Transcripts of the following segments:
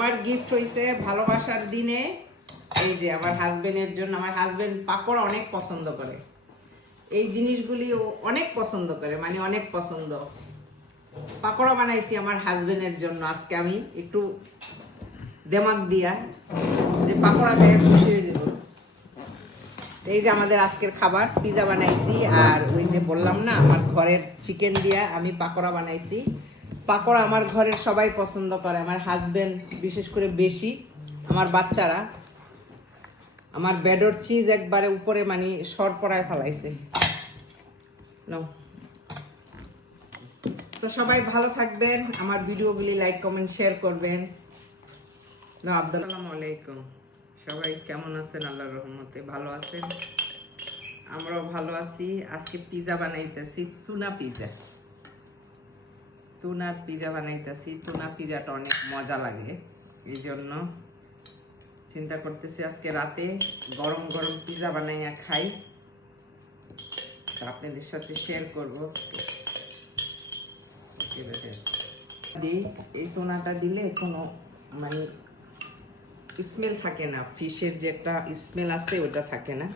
আমার গিফট হইছে ভালোবাসার দিনে এই যে আমার হাজবেন্ডের জন্য। আমার হাজবেন্ড পাকোড়া অনেক পছন্দ করে, এই জিনিসগুলি ও অনেক পছন্দ করে, মানে অনেক পছন্দ। পাকোড়া বানাইছি আমার হাজবেন্ডের জন্য আজকে আমি একটু দেমাগ দিয়া, যে পাকোড়া খেয়ে খুশি হয়ে যাব। এই যে আমাদের আজকের খাবার পিজা বানাইছি, আর ওই যে বললাম না আমার ঘরের চিকেন দিয়া আমি পাকোড়া বানাইছি। পাকোড়া আমার ঘরের সবাই পছন্দ করে, আমার হাজবেন্ড বিশেষ করে বেশি, আমার বাচ্চারা। আমার বেডর চিজ একবারে উপরে মানে সর পড়ায় ফেলাইছে। তো সবাই ভালো থাকবেন, আমার ভিডিওগুলি লাইক কমেন্ট শেয়ার করবেন। আসসালামু আলাইকুম, সবাই কেমন আছেন? আল্লাহর রহমতে ভালো আছেন, আমরাও ভালো আছি। আজকে পিজা বানাইতেছি, টুনা পিজা। টুনার পিজা বানাইতেছি। টুনা পিজাটা অনেক মজা লাগে, এই জন্য চিন্তা করতেছি আজকে রাতে গরম গরম পিজা বানাইয়া খাই, আপনাদের সাথে শেয়ার করবো। এই টুনাটা দিলে কোনো মানে স্মেল থাকে না, ফিশের যে একটা স্মেল আছে ওটা থাকে না।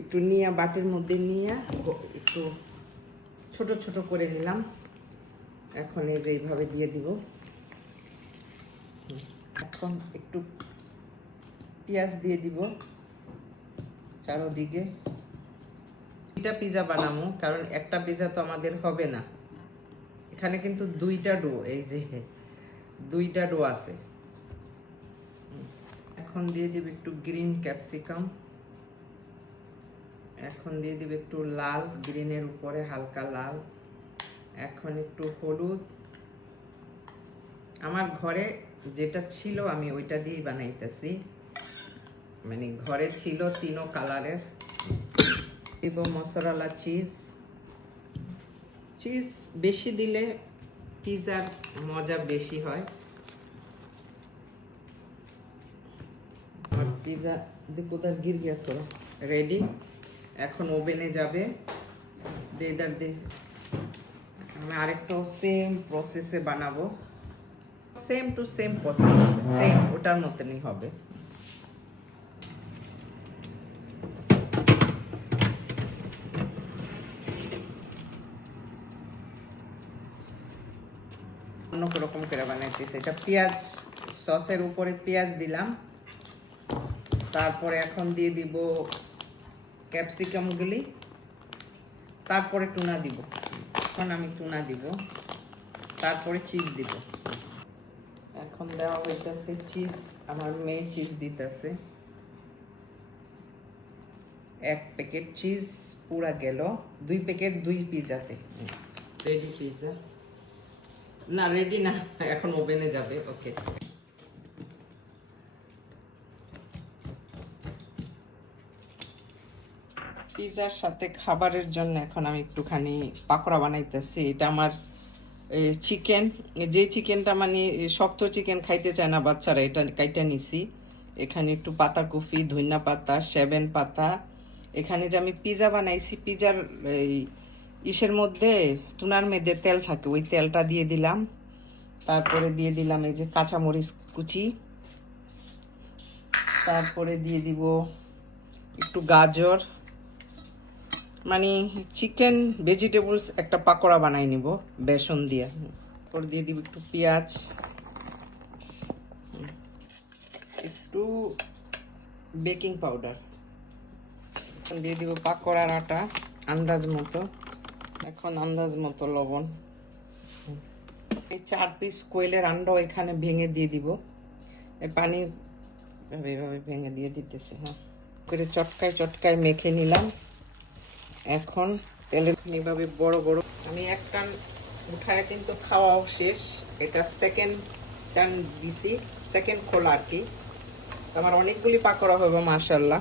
একটু নিয়ে বাটির মধ্যে নিয়ে একটু ছোট ছোট করে নিলাম। এখন এই যে এইভাবে দিয়ে দিব। এখন একটু পেঁয়াজ দিয়ে দিব চারোদিকে। দুইটা পিজা বানাবো, কারণ একটা পিজা তো আমাদের হবে না। এখানে কিন্তু দুইটা ডো, এই যে দুইটা ডো আছে। এখন দিয়ে দিব একটু গ্রিন ক্যাপসিকাম। এখন দিয়ে দিব একটু লাল, গ্রিনের উপরে হালকা লাল। এখন একটু হলুদ। আমার ঘরে যেটা ছিল আমি ওইটা দিয়েই বানাইতেছি, মানে ঘরে ছিল তিনো কালারের। দিব মশলা চিজ। চিজ বেশি দিলে পিজার মজা বেশি হয়। আমার পিজা কোথাও গির গিয়া থোড়া রেডি। এখন ওভেনে যাবে। দেদার দে আমি আরেকটাও সেম প্রসেসে বানাবো, সেম টু সেম প্রসেস হবে, সেম ওটার মতনই হবে। অন্য রকম করে বানাইতেছি। এটা পেঁয়াজ সসের উপরে পেঁয়াজ দিলাম, তারপরে এখন দিয়ে দিব ক্যাপসিকামগুলি, তারপরে টুনা দিব। এখন আমি টুনা দিব, তারপরে চিজ দিব। এখন দেওয়া হইতেছে চিজ। আমার মেয়ে চিজ দিতেছে। 1 প্যাকেট চিজ পুরা গেল, 2 প্যাকেট 2 পিজাতে। রেডি পিজা না, রেডি না, এখন ওভেনে যাবে। ওকে, পিজার সাথে খাবারের জন্য এখন আমি একটুখানি পাকোড়া বানাইতেছি। এটা আমার চিকেন, যে চিকেনটা মানে শক্ত চিকেন খাইতে চায় না বাচ্চারা, এটা কাইটা নিছি। এখানে একটু পাতাকপি, ধনিয়া পাতা, সেভেন পাতা। এখানে যে আমি পিজা বানাইছি, পিজার এই ইসের মধ্যে টুনার মধ্যে তেল থাকে, ওই তেলটা দিয়ে দিলাম। তারপরে দিয়ে দিলাম এই যে কাঁচামরিচ কুচি। তারপরে দিয়ে দিব একটু গাজর, মানে চিকেন ভেজিটেবলস একটা পাকোড়া বানাই নিব বেসন দিয়ে। তারপর দিয়ে দিব একটু পেঁয়াজ, একটু বেকিং পাউডার, দিয়ে দিব পাকোড়ার আটা আন্দাজ মতো। এখন আন্দাজ মতো লবণ। এই 4 পিস কোয়েলের আন্ডাও এখানে ভেঙে দিয়ে দিব। এই পানি এভাবে ভেঙে দিয়ে দিতেছে। হ্যাঁ, করে চটকায় চটকায় মেখে নিলাম। এখন তেলের এইভাবে বড় বড় আমি এক টান উঠায় কিন্তু খাওয়াও শেষ। এটা সেকেন্ড টান দিছি, সেকেন্ড খোলা আর কি। আমার অনেকগুলি পাকোড়া হবে মাশাআল্লাহ।